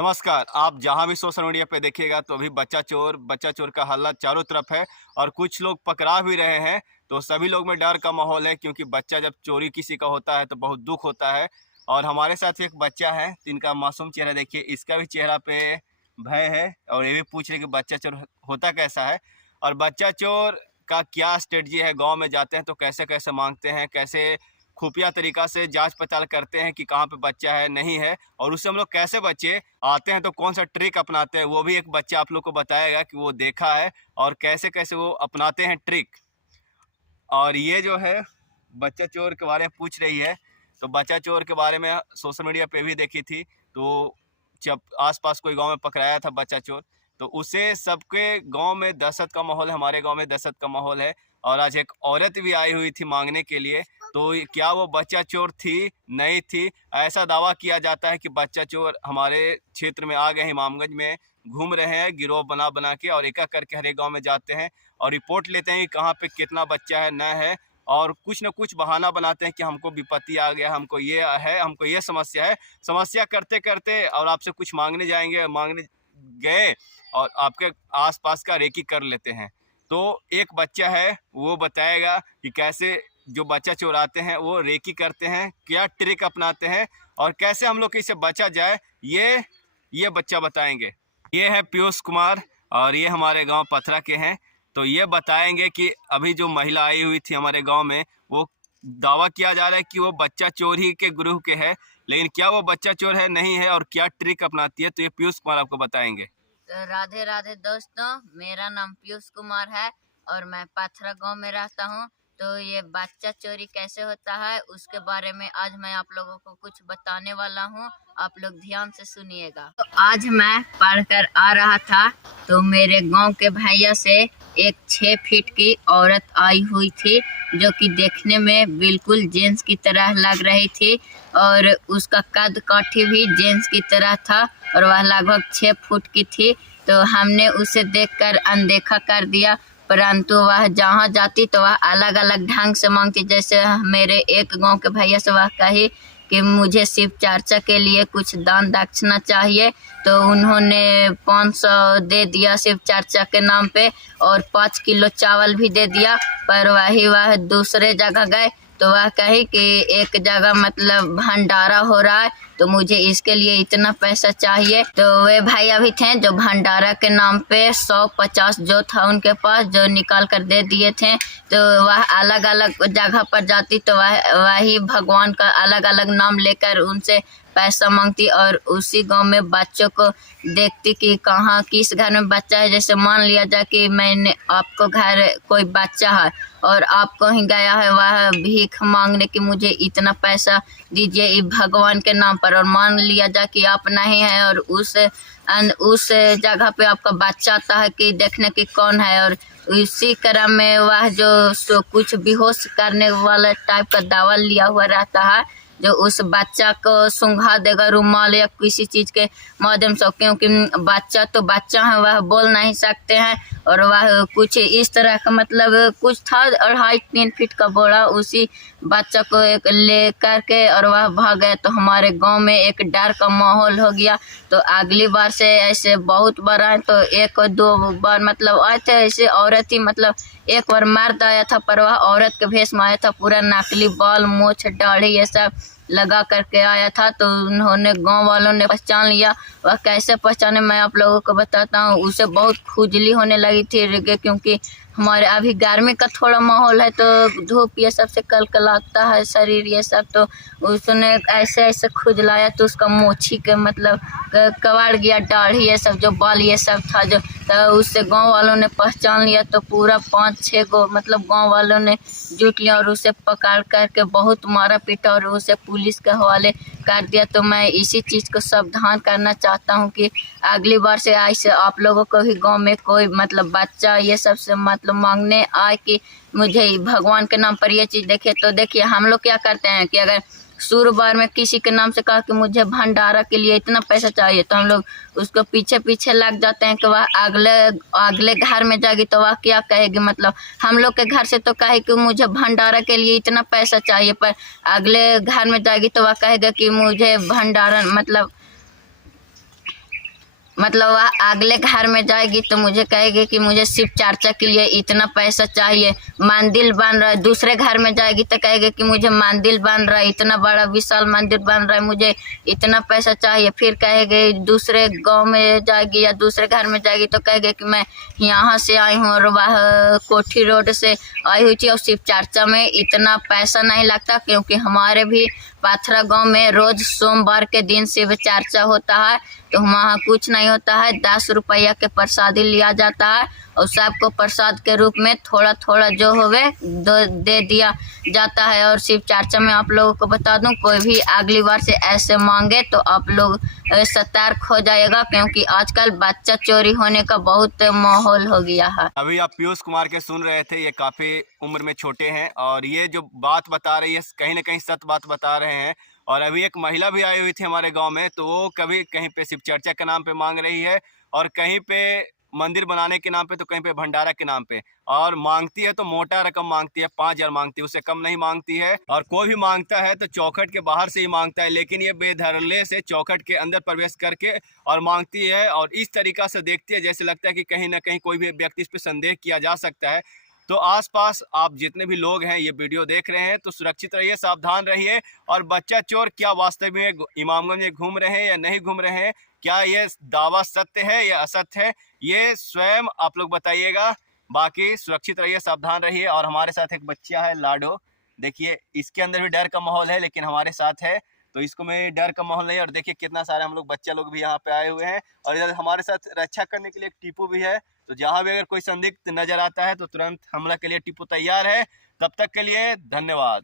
नमस्कार। आप जहां भी सोशल मीडिया पे देखिएगा तो अभी बच्चा चोर का हल्ला चारों तरफ है और कुछ लोग पकड़ा भी रहे हैं। तो सभी लोग में डर का माहौल है क्योंकि बच्चा जब चोरी किसी का होता है तो बहुत दुख होता है। और हमारे साथ एक बच्चा है जिनका मासूम चेहरा देखिए, इसका भी चेहरा पे भय है और ये भी पूछ रहे कि बच्चा चोर होता कैसा है और बच्चा चोर का क्या स्ट्रेटजी है। गाँव में जाते हैं तो कैसे कैसे मांगते हैं, कैसे खुफिया तरीका से जांच पड़ताल करते हैं कि कहाँ पे बच्चा है नहीं है और उससे हम लोग कैसे बचे आते हैं तो कौन सा ट्रिक अपनाते हैं, वो भी एक बच्चा आप लोग को बताएगा कि वो देखा है और कैसे कैसे वो अपनाते हैं ट्रिक। और ये जो है बच्चा चोर के बारे में पूछ रही है, तो बच्चा चोर के बारे में सोशल मीडिया पे भी देखी थी। तो जब आसपास कोई गांव में पकड़ाया था बच्चा चोर, तो उसे सबके गांव में दहशत का माहौल है, हमारे गांव में दहशत का माहौल है। और आज एक औरत भी आई हुई थी मांगने के लिए, तो क्या वो बच्चा चोर थी नहीं थी, ऐसा दावा किया जाता है कि बच्चा चोर हमारे क्षेत्र में आ गए, इमामगंज में घूम रहे हैं गिरोह बना बना के और एक एक करके हर एक गाँव में जाते हैं और रिपोर्ट लेते हैं कि कहाँ पे कितना बच्चा है न है और कुछ न कुछ बहाना बनाते हैं कि हमको विपत्ति आ गया, हमको ये है, हमको ये समस्या है। समस्या करते करते और आपसे कुछ मांगने जाएंगे, मांगने गए और आपके आसपास का रेकी कर लेते हैं। तो एक बच्चा है वो बताएगा कि कैसे जो बच्चा चुराते हैं वो रेकी करते हैं, क्या ट्रिक अपनाते हैं और कैसे हम लोग इससे बचा जाए, ये बच्चा बताएंगे। ये है पीयूष कुमार और ये हमारे गांव पथरा के हैं। तो ये बताएंगे कि अभी जो महिला आई हुई थी हमारे गांव में, वो दावा किया जा रहा है कि वो बच्चा चोर ही के ग्रुप के है, लेकिन क्या वो बच्चा चोर है नहीं है और क्या ट्रिक अपनाती है, तो ये पीयूष कुमार आपको बताएंगे। तो राधे राधे दोस्तों, मेरा नाम पीयूष कुमार है और मैं पाथरा गांव में रहता हूं। तो ये बच्चा चोरी कैसे होता है उसके बारे में आज मैं आप लोगों को कुछ बताने वाला हूं। आप लोग ध्यान से सुनिएगा। तो आज मैं पढ़कर आ रहा था तो मेरे गांव के भैया से एक 6 फीट की औरत आई हुई थी जो कि देखने में बिल्कुल जेंट्स की तरह लग रही थी और उसका कद काठी भी जेंट्स की तरह था और वह लगभग 6 फुट की थी। तो हमने उसे देखकर अनदेखा कर दिया, परंतु वह जहाँ जाती तो वह अलग अलग ढंग से मांगती। जैसे मेरे एक गांव के भैया से वह कही कि मुझे शिव चर्चा के लिए कुछ दान दक्षिणा चाहिए, तो उन्होंने 500 दे दिया शिव चर्चा के नाम पे और 5 किलो चावल भी दे दिया। पर वह दूसरे जगह गए तो वह कही कि एक जगह मतलब भंडारा हो रहा है तो मुझे इसके लिए इतना पैसा चाहिए। तो वे भाई अभी थे जो भंडारा के नाम पे 150 जो था उनके पास जो निकाल कर दे दिए थे। तो वह अलग अलग जगह पर जाती तो वही भगवान का अलग अलग नाम लेकर उनसे पैसा मांगती और उसी गांव में बच्चों को देखती कि कहाँ किस घर में बच्चा है। जैसे मान लिया जाए कि मैंने आपको घर कोई बच्चा है और आप कहीं गया है वह भीख मांगने की मुझे इतना पैसा दीजिए भगवान के नाम पर, और मान लिया जाए कि आप नहीं है और उस जगह पे आपका बच्चा आता है कि देखने की कौन है, और इसी क्रम में वह जो कुछ बेहोश करने वाला टाइप का दवा लिया हुआ रहता है जो उस बच्चा को सुंघा देगा रुमाल या किसी चीज़ के माध्यम से, क्योंकि बच्चा तो बच्चा है, वह बोल नहीं सकते हैं। और वह कुछ इस तरह का मतलब कुछ था 2.5-3 फीट का बोरा, उसी बच्चा को एक ले करके और वह भाग गया। तो हमारे गांव में एक डर का माहौल हो गया। तो अगली बार से ऐसे बहुत बार आए, तो 1-2 बार मतलब आए थे ऐसे औरत ही, मतलब एक बार मर्द आया था पर वह औरत के भेष में आया था, पूरा नकली बाल मूछ दाढ़ी ये सब लगा करके आया था। तो उन्होंने गांव वालों ने पहचान लिया। वह कैसे पहचाने मैं आप लोगों को बताता हूँ। उसे बहुत खुजली होने लगी थी क्योंकि हमारे अभी गर्मी का थोड़ा माहौल है तो धूप ये सब से कलकलाता है शरीर ये सब। तो उसने ऐसे ऐसे खुजलाया तो उसका मोछी के मतलब कबाड़ गया, दाढ़ी ये सब जो बाल ये सब था जो, तो उससे गांव वालों ने पहचान लिया। तो पूरा 5-6 गो मतलब गांव वालों ने जुट लिया और उसे पकड़ करके बहुत मारा पीटा और उसे पुलिस के हवाले कर दिया। तो मैं इसी चीज़ को सावधान करना चाहता हूँ कि अगली बार से ऐसे आप लोगों को भी गांव में कोई मतलब बच्चा ये सब से मतलब मांगने आए कि मुझे भगवान के नाम पर ये चीज़ देखे, तो देखिए हम लोग क्या करते हैं कि अगर शुरू बार में किसी के नाम से कहा कि मुझे भंडारा के लिए इतना पैसा चाहिए तो हम लोग उसको पीछे पीछे लग जाते हैं कि वह अगले घर में जाएगी तो वह क्या कहेगी, मतलब हम लोग के घर से तो कहे कि मुझे भंडारा के लिए इतना पैसा चाहिए, पर अगले घर में जाएगी तो वह कहेगा कि मुझे भंडारा मतलब मतलब वह अगले घर में जाएगी तो मुझे कहेगी कि मुझे शिव चर्चा के लिए इतना पैसा चाहिए, मंदिर बन रहा है। दूसरे घर में जाएगी तो कहेगी कि मुझे मंदिर बन रहा है, इतना बड़ा विशाल मंदिर बन रहा है, मुझे इतना पैसा चाहिए। फिर कहेगी दूसरे गांव में जाएगी या दूसरे घर में जाएगी तो कहेगी कि मैं यहाँ से आई हूँ और वह कोठी रोड से आई हुई थी और शिव चर्चा में इतना पैसा नहीं लगता, क्योंकि हमारे भी पाथरा गांव में रोज सोमवार के दिन शिव चर्चा होता है। तो वहाँ कुछ नहीं होता है, 10 रुपया के प्रसादी लिया जाता है और सबको प्रसाद के रूप में थोड़ा थोड़ा जो होवे दे दिया जाता है। और शिव चर्चा में आप लोगों को बता दूं, कोई भी अगली बार से ऐसे मांगे तो आप लोग सतर्क हो जाएगा, क्योंकि आजकल बच्चा चोरी होने का बहुत माहौल हो गया है। अभी आप पीयूष कुमार के सुन रहे थे, ये काफ़ी उम्र में छोटे हैं और ये जो बात बता रही है कहीं ना कहीं सत्य बात बता रहे हैं। और अभी एक महिला भी आई हुई थी हमारे गांव में, तो वो कभी कहीं पे शिव चर्चा के नाम पे मांग रही है और कहीं पे मंदिर बनाने के नाम पे, तो कहीं पे भंडारा के नाम पे, और मांगती है तो मोटा रकम मांगती है, 5,000 मांगती है, उससे कम नहीं मांगती है। और कोई भी मांगता है तो चौखट के बाहर से ही मांगता है, लेकिन ये बेधड़ल्ले से चौखट के अंदर प्रवेश करके और मांगती है और इस तरीका से देखती है जैसे लगता है कि कहीं ना कहीं कोई भी व्यक्ति इस पर संदेह किया जा सकता है। तो आसपास आप जितने भी लोग हैं ये वीडियो देख रहे हैं तो सुरक्षित रहिए, सावधान रहिए। और बच्चा चोर क्या वास्तव में इमामगंज में घूम रहे हैं या नहीं घूम रहे हैं, क्या ये दावा सत्य है या असत्य है, ये स्वयं आप लोग बताइएगा। बाकी सुरक्षित रहिए, सावधान रहिए। और हमारे साथ एक बच्चा है लाडो, देखिए इसके अंदर भी डर का माहौल है लेकिन हमारे साथ है, तो इसको में डर का माहौल नहीं। और देखिए कितना सारे हम लोग बच्चा लोग भी यहाँ पे आए हुए हैं और इधर हमारे साथ रक्षा करने के लिए एक टीपू भी है। तो जहाँ भी अगर कोई संदिग्ध नजर आता है तो तुरंत हमला के लिए टीपू तैयार है। तब तक के लिए धन्यवाद।